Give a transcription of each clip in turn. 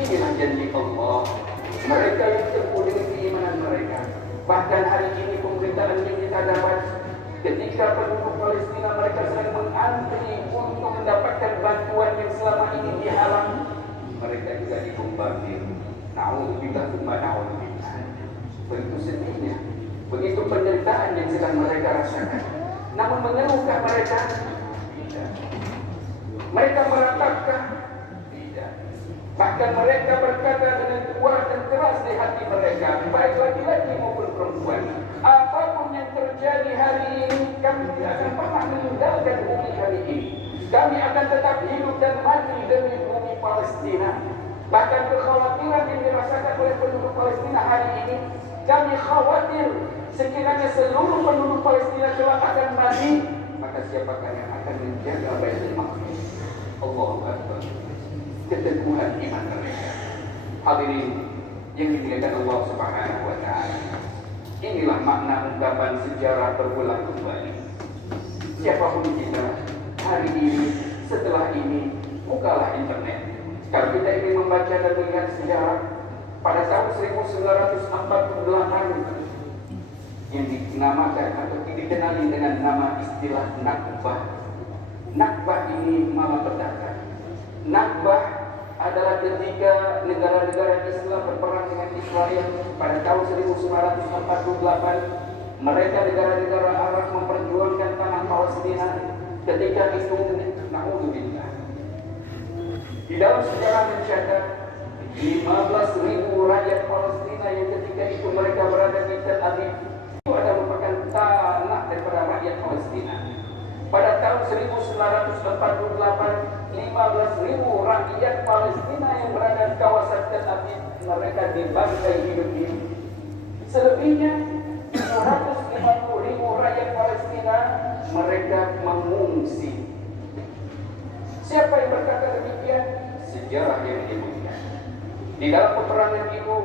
Inilah janji Allah. Mereka yang teguh dengan keimanan mereka. Bahkan hari ini pemberitaan yang kita dapat, ketika penduduk Palestina mereka sedang mengantri untuk mendapatkan bantuan yang selama ini dihalang, mereka juga dibombardir. Na'udzubillah tsumma na'udzubillah. Begitu sedihnya, begitu penderitaan yang sedang mereka rasakan. Namun mengeluhkah mereka? Tidak. Mereka meratapkah? Tidak. Bahkan mereka berkata dengan kuat dan keras di hati mereka, baik laki-laki maupun perempuan, apapun yang terjadi hari ini, kami tidak akan pernah meninggalkan bumi hari ini. Kami akan tetap hidup dan mati demi bumi Palestina. Bahkan kekhawatiran yang dirasakan oleh penduduk Palestina hari ini, kami khawatir sekiranya seluruh penduduk Palestina telah akan mati, maka siapakah yang akan menjaga Baitul Maqdis? Allahu Akbar. Keteguhan iman mereka. Hadirin yang dimuliakan Allah Subhanahu wa taala. Inilah makna ungkapan sejarah berulang kembali. Siapapun kita hari ini, setelah ini, bukalah internet. Kalau kita ingin membaca dan melihat sejarah pada tahun 1948 yang dinamakan atau dikenali dengan nama istilah Nakbah. Nakbah ini malapetaka. Nakbah adalah ketika negara-negara Islam berperang dengan Israel pada tahun 1948. Mereka negara-negara Arab memperjuangkan tanah Palestina. Ketika itu, na'udzubillah, di dalam sejarah mencatat 15.000 rakyat Palestina yang ketika itu mereka berada di Tel Aviv itu adalah merupakan tanah daripada rakyat Palestina. Pada tahun 1948, 15.000 rakyat Palestina yang berada di kawasan Tel Aviv mereka dibantai hidup-hidup. Selebihnya 250.000 rakyat Palestina mereka mengungsi. Siapa yang berkata demikian? Sejarah yang dimulai. Di dalam peperangan itu,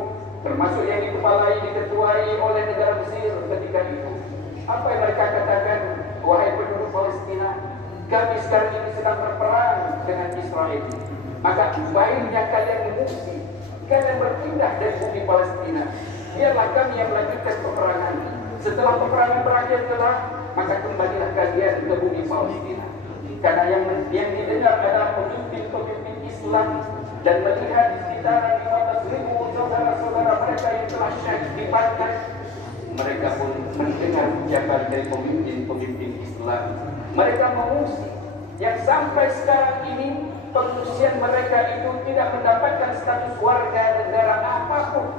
termasuk yang diketuai oleh negara Mesir ketika itu, apa yang mereka katakan? Wahai penduduk Palestina, kami sekarang ini sedang berperang dengan Israel. Maka baiknya kalian mengungsi, kalian berpindah dari bumi Palestina. Biarlah kami yang melanjutkan peperangan. Setelah peperangan berakhir telah, maka kembalilah kalian ke bumi Palestina. Karena yang didengar adalah pemimpin-pemimpin Islam dan melihat di sekitaran 15.000 saudara-saudara mereka yang telah syahid dipantai. Mereka pun mendengar ucapan dari pemimpin-pemimpin Islam. Mereka mengungsi. Yang sampai sekarang ini pengungsian mereka itu tidak mendapatkan status warga negara apapun.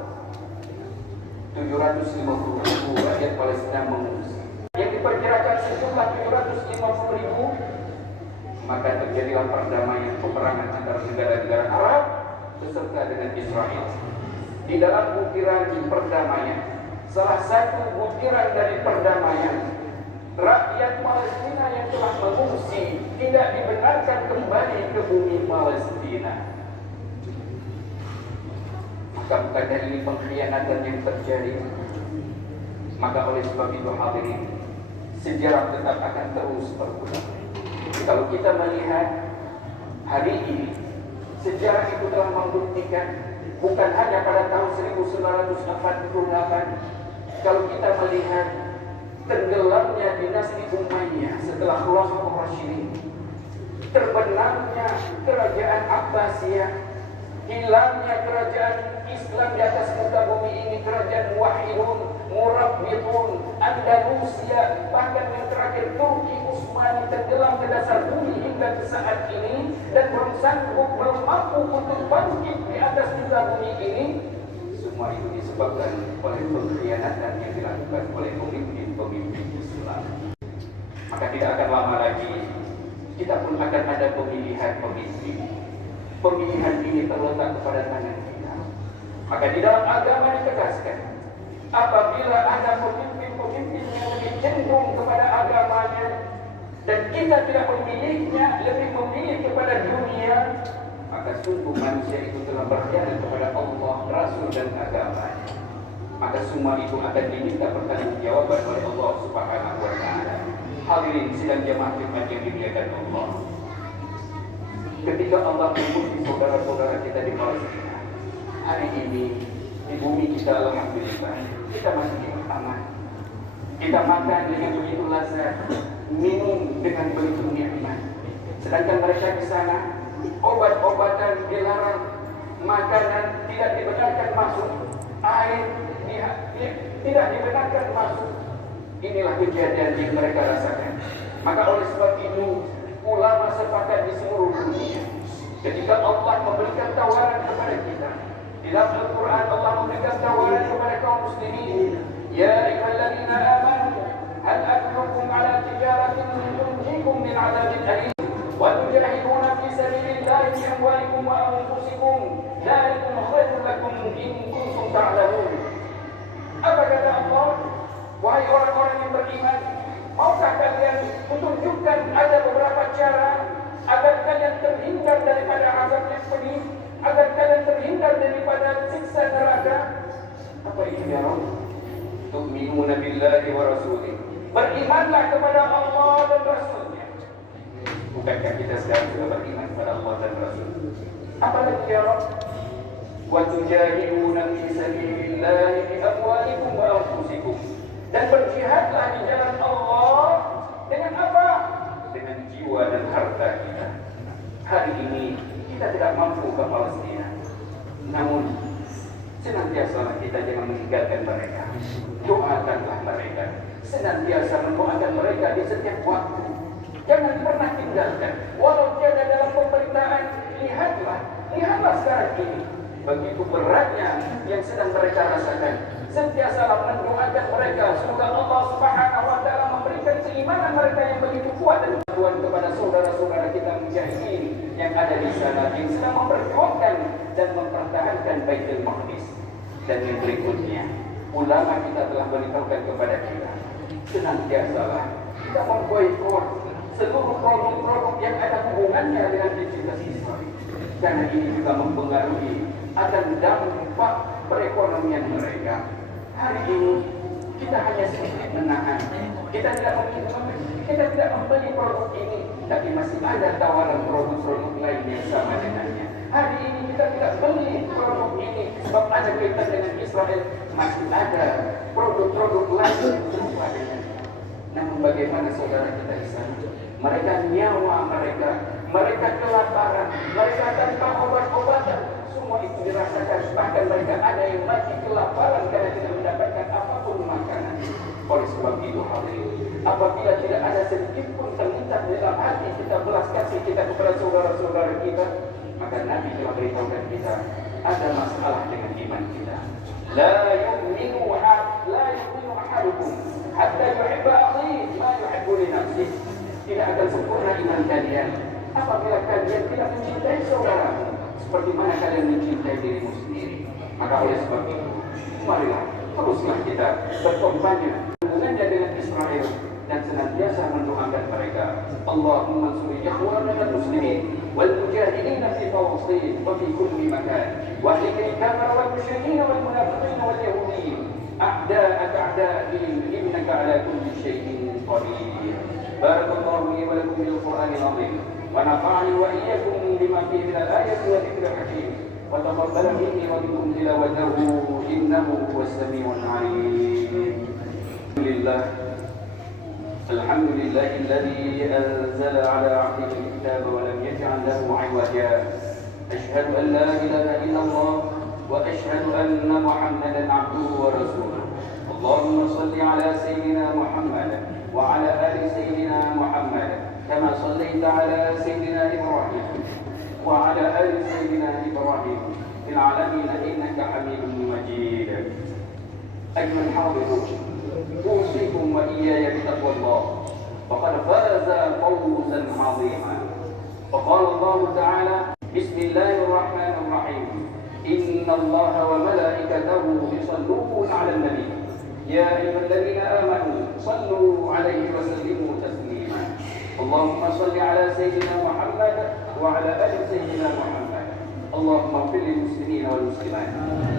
750.000 rakyat Palestina mengungsi. Yang diperkirakan sejumlah 750.000. Maka terjadilah perdamaian peperangan antara negara-negara Arab beserta dengan Israel. Di dalam butiran perdamaian, salah satu butiran dari perdamaian, rakyat Palestina yang telah mengungsi tidak dibenarkan kembali ke bumi Palestina. Maka bukankah ini pengkhianatan yang terjadi? Maka oleh sebab itu hadirin, sejarah tetap akan terus berulang. Kalau kita melihat hari ini, sejarah itu telah membuktikan bukan hanya pada tahun 1948. Kalau kita melihat tenggelamnya dinasti Umayyah setelah Khulafaur Rasyidin, terbenamnya kerajaan Abbasiyah, hilangnya kerajaan Islam di atas muka bumi ini, kerajaan Muwahhidun, Murabbitun, Andalusia, bahkan yang terakhir Turki Utsmani tenggelam ke dasar bumi hingga ke saat ini dan belum mampu untuk bangkit di atas muka bumi ini. Semua itu disebabkan oleh pengkhianatan yang dilakukan oleh pemimpin-pemimpin Islam. Maka tidak akan lama lagi kita pun akan ada pemilihan pemimpin. Pemilihan ini terletak kepada tangan kita. Maka di dalam agama ditegaskan, apabila ada pemimpin-pemimpin yang lebih cenderung kepada agamanya dan kita tidak memilihnya, lebih memilih kepada dunia, maka sungguh manusia itu telah berkhianat kepada Allah, Rasul dan agamanya. Maka semua itu akan diminta pertanggungjawaban oleh Allah Subhanahu wa taala. Hadirin sidang jamaah Jumat yang dimuliakan Allah. Ketika Allah menguji saudara-saudara kita di Palestina, hari ini di bumi kita alhamdulillah kita masih aman. Kita makan dengan begitu lazat, minum dengan begitu nikmat. Sedangkan mereka di sana obat-obatan dilarang, makanan tidak dibenarkan masuk, air tidak dibenarkan masuk. Inilah kejadian yang mereka rasakan. Maka oleh sebab itu ulama sepakat di seluruh dunia, ketika Allah memberikan tawaran kepada kita, di dalam Al-Quran Allah memberikan tawaran kepada kaum muslimin, ya ayyuhalladzina amanu hal adullukum ala tijaratin tunjikum min 'adzabin alim wa tujahiduna fi sabilillahi bi amwalikum wa anfusikum dzalikum khairul lakum in kuntum ta'lamun. Apa kata Allah? Wahai orang-orang yang beriman, maukah kalian kutunjukkan ada beberapa cara agar kalian terhindar daripada azab yang pedih, agar kalian terhindar daripada siksa neraka? Apa itu ya Rabb? Tu'minuna billahi wa rasulih. Berimanlah kepada Allah dan Rasulnya. Bukankah kita sekarang sudah beriman kepada Allah dan Rasul? Apa lagi ya Rabb? Wa tujahiduna fi sabilillahi bi amwalikum wa anfusikum. Dan berjihadlah di jalan Allah dengan apa? Dengan jiwa dan harta kita. Hari ini kita tidak mampu ke Palestina, namun senantiasa kita jangan meninggalkan mereka. Doakanlah mereka, senantiasa mendoakan mereka di setiap waktu. Jangan pernah tinggalkan. Walau tiada dalam pemerintahan, lihatlah sekarang ini begitu beratnya yang sedang mereka rasakan. Sentiasalah mendoakan mereka, semoga Allah Subhanahu wa taala memberikan keimanan mereka yang begitu kuat, dan bantuan kepada saudara-saudara kita mujahidin yang ada di sana yang sedang memperjuangkan dan mempertahankan Baitul Maqdis. Dan yang berikutnya, ulama kita telah beritahukan kepada kita, senantiasalah kita memboikot seluruh produk-produk yang ada hubungannya dengan identitas Islam, karena ini juga mempengaruhi akan dampak perekonomian mereka. Hari ini kita hanya sedikit menahan, kita tidak membeli produk ini, tapi masih ada tawaran produk-produk lain yang sama dengannya. Hari ini kita tidak beli produk ini sebab ada kaitan dengan Israel, masih ada produk-produk lain yang sama dengannya. Namun bagaimana saudara kita di sana? Mereka nyawa mereka kelaparan, mereka tanpa obat-obatan, semua itu dirasakan. Bahkan mereka ada yang mati kelaparan karena tidak mendapatkan apapun makanan. Oleh sebab itu hadirin, apabila tidak ada sedikit pun terlintas dalam hati kita belas kasih kita kepada saudara-saudara kita, maka Nabi telah beritahukan kita ada masalah dengan iman kita. La yu'minu ahadukum hatta yuhibba akhihi ma yuhibbu li nafsihi. Tidak akan sempurna iman kalian apabila kalian tidak mencintai saudara seperti mana kalian mencintai dirimu sendiri. Maka oleh sebab itu, marilah teruslah kita berkompanya hubungannya dengan Israel dan senantiasa mendoakan mereka. Allahumma ansur ikhwana al-muslimin wal mujahidin fi Palestin wa fi kulli makan wa ahlikil kafara wal musyrikin wal munafiqin wal yahudin a'da'aka a'da'in innaka ala kulli syai'in qadir. Barakallahu li wa lakum bil Qur'anil azim wa nafa'ani wa iyyakum bima fihi min al-ayati wa dhikril hakim wa taqabbal minni wa minkum tilawatahu innahu huwas samiul 'alim. Alhamdulillah alladhi anzala 'ala 'abdihi al-kitaba wa lam yaj'al lahu 'iwaja. Ashhadu an la ilaha illallah wa ashhadu anna Muhammadan 'abduhu wa rasuluh. Allahumma shalli 'ala sayyidina Muhammad وعلى آل سيدنا محمد كما صليت على سيدنا إبراهيم وعلى آل سيدنا إبراهيم في العالمين إنك حميد مجيد. أيها الحاضرون، أوصيكم وإياي بتقوى الله فقد فاز فوزا عظيما. وقال الله تعالى: بسم الله الرحمن الرحيم إن الله وملائكته يصلون على النبي يا أيها الذين آمنوا صلوا عليه وسلموا تسليما. اللهم صل على سيدنا محمد وعلى آل سيدنا محمد. اللهم اغفر للمسلمين والمسلمات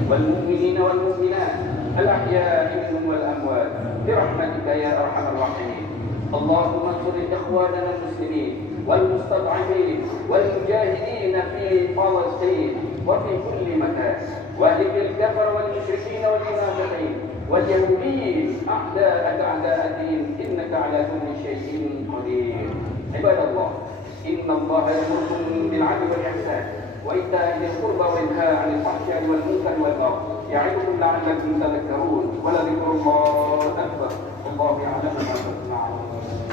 والمؤمنين والمؤمنات الأحياء منهم والأموات برحمتك يا أرحم الراحمين. اللهم انصر إخواننا المسلمين والمستضعفين والمجاهدين في فلسطين وفي كل مكان. واهلك الكفر والمشركين والمنافقين واليهوديين أعداءك أعداء الدين إنك على كل شيء قدير. عباد الله، إن الله يأمركم بالعدل والإحسان وإيتاء ذي القربى وينهى عن الفحشاء والمنكر والبغي يعظكم لعلكم تذكرون. ولذكر الله أكبر والله يعلم ما تصنعون.